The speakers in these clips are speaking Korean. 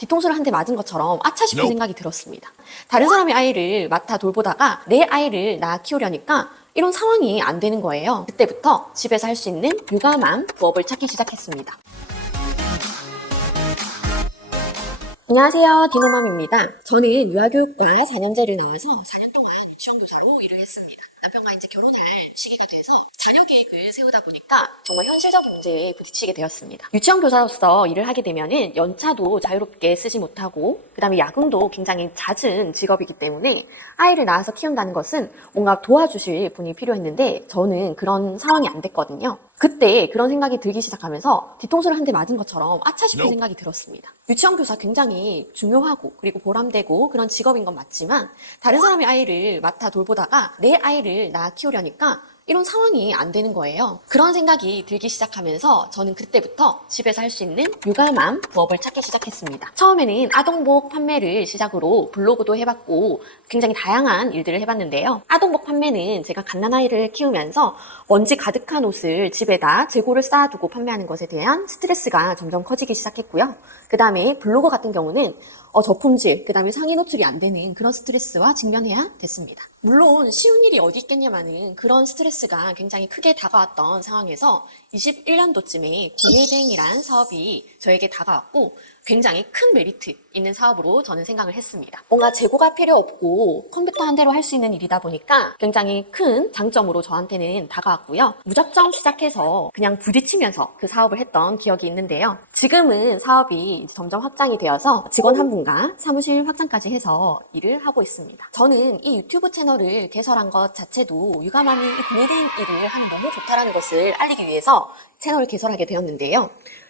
뒤통수를 한 대 맞은 것처럼 아차 싶은 생각이 들었습니다. 다른 사람의 아이를 맡아 돌보다가 내 아이를 낳아 키우려니까 이런 상황이 안 되는 거예요. 그때부터 집에서 할 수 있는 육아맘 부업을 찾기 시작했습니다. 안녕하세요, 디노맘입니다. 저는 유아교육과 4년제를 나와서 4년 동안 유치원 교사로 일을 했습니다. 남편과 이제 결혼할 시기가 돼서 자녀 계획을 세우다 보니까 정말 현실적 문제에 부딪히게 되었습니다. 유치원 교사로서 일을 하게 되면은 연차도 자유롭게 쓰지 못하고 그다음에 야근도 굉장히 잦은 직업이기 때문에 아이를 낳아서 키운다는 것은 뭔가 도와주실 분이 필요했는데 저는 그런 상황이 안 됐거든요. 그때 그런 생각이 들기 시작하면서 뒤통수를 한 대 맞은 것처럼 아차 싶은 생각이 들었습니다. 유치원 교사 굉장히 중요하고 그리고 보람되고 그런 직업인 건 맞지만 다른 사람의 아이를 맡아 돌보다가 내 아이를 낳아 키우려니까 이런 상황이 안 되는 거예요. 그런 생각이 들기 시작하면서 저는 그때부터 집에서 할 수 있는 육아맘 부업을 찾기 시작했습니다. 처음에는 아동복 판매를 시작으로 블로그도 해봤고 굉장히 다양한 일들을 해봤는데요. 아동복 판매는 제가 갓난아이를 키우면서 먼지 가득한 옷을 집에다 재고를 쌓아두고 판매하는 것에 대한 스트레스가 점점 커지기 시작했고요. 그 다음에 블로그 같은 경우는 저품질, 그 다음에 상위 노출이 안 되는 그런 스트레스와 직면해야 됐습니다. 물론 쉬운 일이 어디 있겠냐마는 그런 스트레스가 굉장히 크게 다가왔던 상황에서 21년도쯤에 구매대행이란 사업이 저에게 다가왔고 굉장히 큰 메리트 있는 사업으로 저는 생각을 했습니다. 뭔가 재고가 필요 없고 컴퓨터 한 대로 할 수 있는 일이다 보니까 굉장히 큰 장점으로 저한테는 다가왔고요. 무작정 시작해서 그냥 부딪히면서 그 사업을 했던 기억이 있는데요. 지금은 사업이 점점 확장이 되어서 직원 한 분과 사무실 확장까지 해서 일을 하고 있습니다. 저는 이 유튜브 채널을 개설한 것 자체도 육아맘이 이 구매대행 일을 하면 너무 좋다라는 것을 알리기 위해서 채널을 개설하게 되었는데요.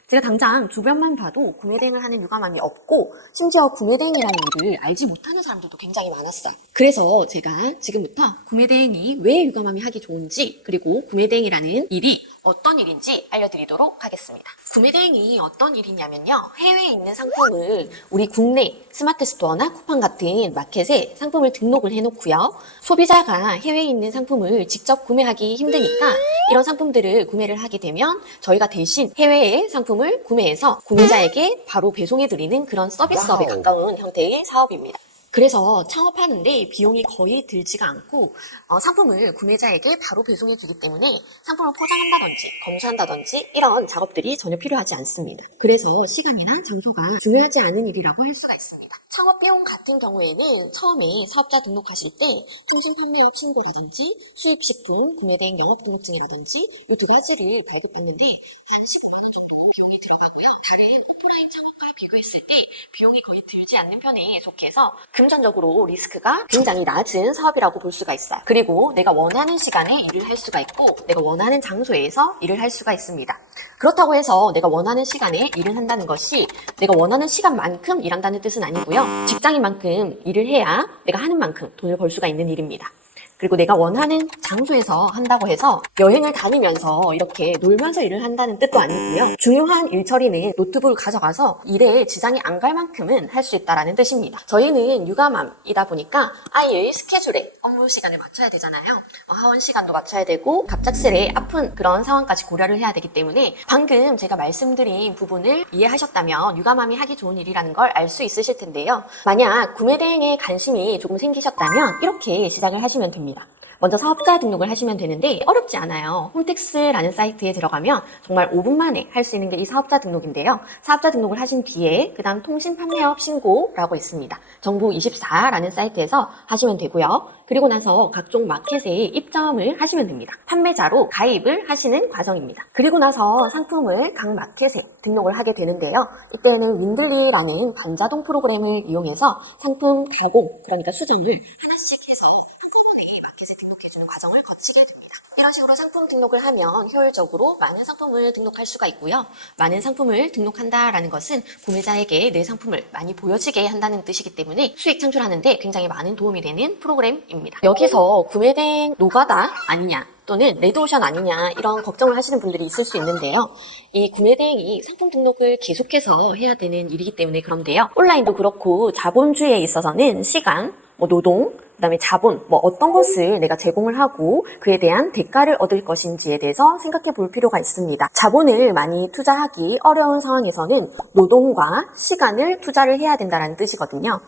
제가 당장 주변만 봐도 구매대행을 하는 육아맘이 없고 심지어 구매대행이라는 일을 알지 못하는 사람들도 굉장히 많았어요. 그래서 제가 지금부터 구매대행이 왜 육아맘이 하기 좋은지 그리고 구매대행이라는 일이 어떤 일인지 알려드리도록 하겠습니다. 구매대행이 어떤 일이냐면요. 해외에 있는 상품을 우리 국내 스마트 스토어나 쿠팡 같은 마켓에 상품을 등록을 해놓고요. 소비자가 해외에 있는 상품을 직접 구매하기 힘드니까 이런 상품들을 구매를 하게 되면 저희가 대신 해외의 상품을 구매해서 구매자에게 바로 배송해드리는 그런 서비스업에 가까운 형태의 사업입니다. 그래서 창업하는데 비용이 거의 들지가 않고 상품을 구매자에게 바로 배송해 주기 때문에 상품을 포장한다든지 검수한다든지 이런 작업들이 전혀 필요하지 않습니다. 그래서 시간이나 장소가 중요하지 않은 일이라고 할 수가 있습니다. 창업 비용 같은 경우에는 처음에 사업자 등록하실 때 통신판매업 신고라든지 수입식품, 구매대행 영업등록증이라든지 이 두 가지를 발급받는데 한 15만 원 정도 비용이 들어가고요. 다른 오프라인 창업과 비교했을 때 비용이 거의 들지 않는 편에 속해서 금전적으로 리스크가 굉장히 낮은 사업이라고 볼 수가 있어요. 그리고 내가 원하는 시간에 일을 할 수가 있고 내가 원하는 장소에서 일을 할 수가 있습니다. 그렇다고 해서 내가 원하는 시간에 일을 한다는 것이 내가 원하는 시간만큼 일한다는 뜻은 아니고요. 직장인만큼 일을 해야 내가 하는 만큼 돈을 벌 수가 있는 일입니다. 그리고 내가 원하는 장소에서 한다고 해서 여행을 다니면서 이렇게 놀면서 일을 한다는 뜻도 아니고요. 중요한 일 처리는 노트북을 가져가서 일에 지장이 안 갈 만큼은 할 수 있다는 뜻입니다. 저희는 육아맘이다 보니까 아이의 스케줄에 업무 시간을 맞춰야 되잖아요. 하원 시간도 맞춰야 되고 갑작스레 아픈 그런 상황까지 고려를 해야 되기 때문에 방금 제가 말씀드린 부분을 이해하셨다면 육아맘이 하기 좋은 일이라는 걸 알 수 있으실 텐데요. 만약 구매대행에 관심이 조금 생기셨다면 이렇게 시작을 하시면 됩니다. 먼저 사업자 등록을 하시면 되는데 어렵지 않아요. 홈택스라는 사이트에 들어가면 정말 5분 만에 할 수 있는 게 이 사업자 등록인데요. 사업자 등록을 하신 뒤에 그 다음 통신판매업 신고라고 있습니다. 정부24라는 사이트에서 하시면 되고요. 그리고 나서 각종 마켓에 입점을 하시면 됩니다. 판매자로 가입을 하시는 과정입니다. 그리고 나서 상품을 각 마켓에 등록을 하게 되는데요. 이때는 윈들리라는 반자동 프로그램을 이용해서 상품 가공, 그러니까 수정을 하나씩 해서 한꺼번에 마켓에 등록해주는 과정을 거치게 됩니다. 이런 식으로 상품 등록을 하면 효율적으로 많은 상품을 등록할 수가 있고요. 많은 상품을 등록한다라는 것은 구매자에게 내 상품을 많이 보여지게 한다는 뜻이기 때문에 수익 창출하는데 굉장히 많은 도움이 되는 프로그램입니다. 여기서 구매대행 노가다 아니냐 또는 레드오션 아니냐 이런 걱정을 하시는 분들이 있을 수 있는데요. 이 구매대행이 상품 등록을 계속해서 해야 되는 일이기 때문에 그런데요. 온라인도 그렇고 자본주의에 있어서는 시간, 노동, 그다음에 자본, 뭐 어떤 것을 내가 제공을 하고 그에 대한 대가를 얻을 것인지에 대해서 생각해 볼 필요가 있습니다. 자본을 많이 투자하기 어려운 상황에서는 노동과 시간을 투자를 해야 된다는 뜻이거든요.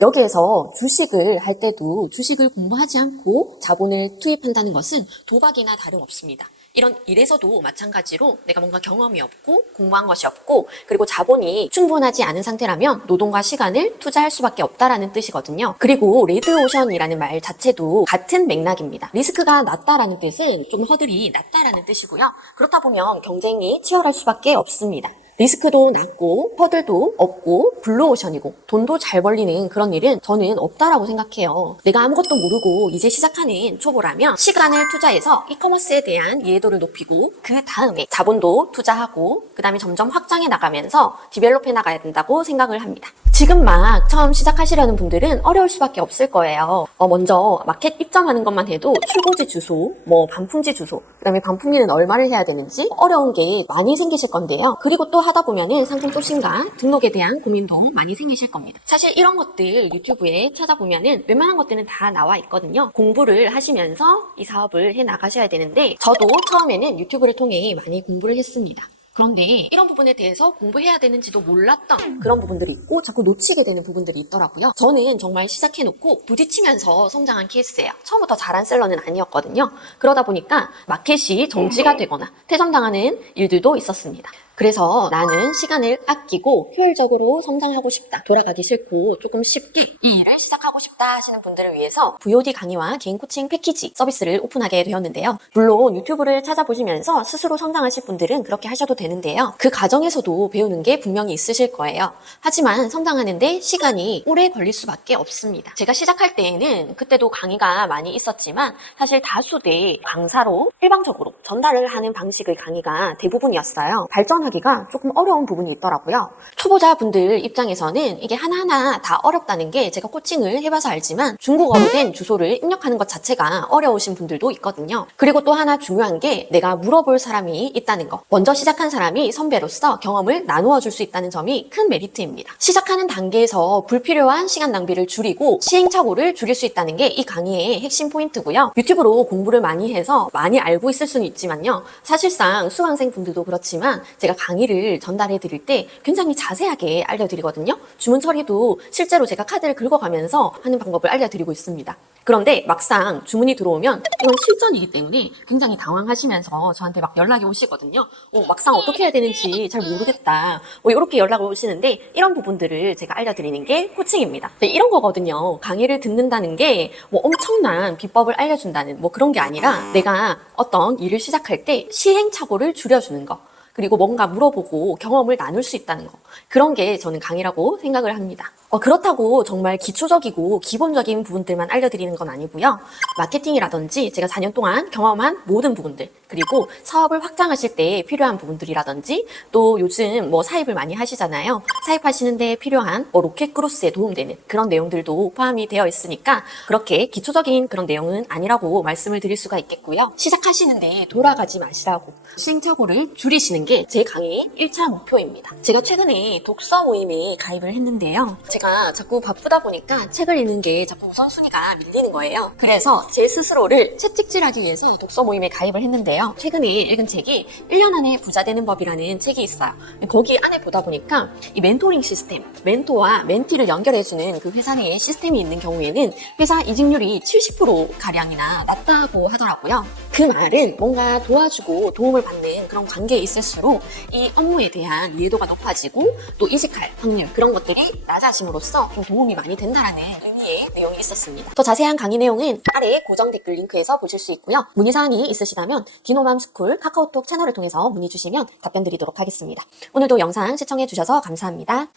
여기에서 주식을 할 때도 주식을 공부하지 않고 자본을 투입한다는 것은 도박이나 다름없습니다. 이런 일에서도 마찬가지로 내가 뭔가 경험이 없고 공부한 것이 없고 그리고 자본이 충분하지 않은 상태라면 노동과 시간을 투자할 수밖에 없다라는 뜻이거든요. 그리고 레드오션이라는 말 자체도 같은 맥락입니다. 리스크가 낮다라는 뜻은 좀 허들이 낮다라는 뜻이고요. 그렇다 보면 경쟁이 치열할 수밖에 없습니다. 리스크도 낮고 허들도 없고 블루오션이고 돈도 잘 벌리는 그런 일은 저는 없다라고 생각해요. 내가 아무것도 모르고 이제 시작하는 초보라면 시간을 투자해서 이커머스에 대한 이해도를 높이고 그 다음에 자본도 투자하고 그 다음에 점점 확장해 나가면서 디벨롭해 나가야 된다고 생각을 합니다. 지금 막 처음 시작하시려는 분들은 어려울 수밖에 없을 거예요. 먼저 마켓 입점하는 것만 해도 출고지 주소, 뭐 반품지 주소, 그다음에 반품일은 얼마를 해야 되는지 어려운 게 많이 생기실 건데요. 그리고 또 하다 보면은 상품 소싱과 등록에 대한 고민도 많이 생기실 겁니다. 사실 이런 것들 유튜브에 찾아보면은 웬만한 것들은 다 나와 있거든요. 공부를 하시면서 이 사업을 해 나가셔야 되는데 저도 처음에는 유튜브를 통해 많이 공부를 했습니다. 그런데 이런 부분에 대해서 공부해야 되는지도 몰랐던 그런 부분들이 있고 자꾸 놓치게 되는 부분들이 있더라고요. 저는 정말 시작해놓고 부딪히면서 성장한 케이스예요. 처음부터 잘한 셀러는 아니었거든요. 그러다 보니까 마켓이 정지가 되거나 퇴점당하는 일들도 있었습니다. 그래서 나는 시간을 아끼고 효율적으로 성장하고 싶다. 돌아가기 싫고 조금 쉽게 이 일을 시작하고 싶다 하시는 분들을 위해서 VOD 강의와 개인 코칭 패키지 서비스를 오픈하게 되었는데요. 물론 유튜브를 찾아보시면서 스스로 성장하실 분들은 그렇게 하셔도 되는데요. 그 과정에서도 배우는 게 분명히 있으실 거예요. 하지만 성장하는데 시간이 오래 걸릴 수밖에 없습니다. 제가 시작할 때에는 그때도 강의가 많이 있었지만 사실 다수대 강사로 일방적으로 전달을 하는 방식의 강의가 대부분이었어요. 발전하기가 조금 어려운 부분이 있더라고요. 초보자분들 입장에서는 이게 하나하나 다 어렵다는 게 제가 코칭을 해봐서 알지만 중국어로 된 주소를 입력하는 것 자체가 어려우신 분들도 있거든요. 그리고 또 하나 중요한 게 내가 물어볼 사람이 있다는 거. 먼저 시작한 사람이 선배로서 경험을 나누어 줄 수 있다는 점이 큰 메리트입니다. 시작하는 단계에서 불필요한 시간 낭비를 줄이고 시행착오를 줄일 수 있다는 게 이 강의의 핵심 포인트고요. 유튜브로 공부를 많이 해서 많이 알고 있을 수는 있지만요. 사실상 수강생 분들도 그렇지만 제가 강의를 전달해 드릴 때 굉장히 자세하게 알려드리거든요. 주문 처리도 실제로 제가 카드를 긁어가면서 하는 방법을 알려드리고 있습니다. 그런데 막상 주문이 들어오면 이건 실전이기 때문에 굉장히 당황하시면서 저한테 막 연락이 오시거든요. 막상 어떻게 해야 되는지 잘 모르겠다. 이렇게 연락을 오시는데 이런 부분들을 제가 알려드리는 게 코칭입니다. 이런 거거든요. 강의를 듣는다는 게 뭐 엄청난 비법을 알려준다는 뭐 그런 게 아니라 내가 어떤 일을 시작할 때 시행착오를 줄여주는 거. 그리고 뭔가 물어보고 경험을 나눌 수 있다는 거. 그런 게 저는 강의라고 생각을 합니다. 그렇다고 정말 기초적이고 기본적인 부분들만 알려드리는 건 아니고요. 마케팅이라든지 제가 4년 동안 경험한 모든 부분들, 그리고 사업을 확장하실 때 필요한 부분들이라든지 또 요즘 뭐 사입을 많이 하시잖아요. 사입하시는데 필요한 로켓 크로스에 도움되는 그런 내용들도 포함이 되어 있으니까 그렇게 기초적인 그런 내용은 아니라고 말씀을 드릴 수가 있겠고요. 시작하시는데 돌아가지 마시라고 시행착오를 줄이시는 게 제 강의의 1차 목표입니다. 제가 최근에 독서 모임에 가입을 했는데요. 제가 자꾸 바쁘다 보니까 책을 읽는 게 자꾸 우선순위가 밀리는 거예요. 그래서 제 스스로를 채찍질하기 위해서 독서 모임에 가입을 했는데요. 최근에 읽은 책이 1년 안에 부자 되는 법이라는 책이 있어요. 거기 안에 보다 보니까 이 멘토링 시스템, 멘토와 멘티를 연결해주는 그 회사 내에 시스템이 있는 경우에는 회사 이직률이 70%가량이나 낮다고 하더라고요. 그 말은 뭔가 도와주고 도움을 받는 그런 관계에 있을수록 이 업무에 대한 이해도가 높아지고 또 이직할 확률 그런 것들이 낮아짐으로써 좀 도움이 많이 된다라는 의미의 내용이 있었습니다. 더 자세한 강의 내용은 아래 고정 댓글 링크에서 보실 수 있고요. 문의사항이 있으시다면 디노맘스쿨 카카오톡 채널을 통해서 문의 주시면 답변 드리도록 하겠습니다. 오늘도 영상 시청해 주셔서 감사합니다.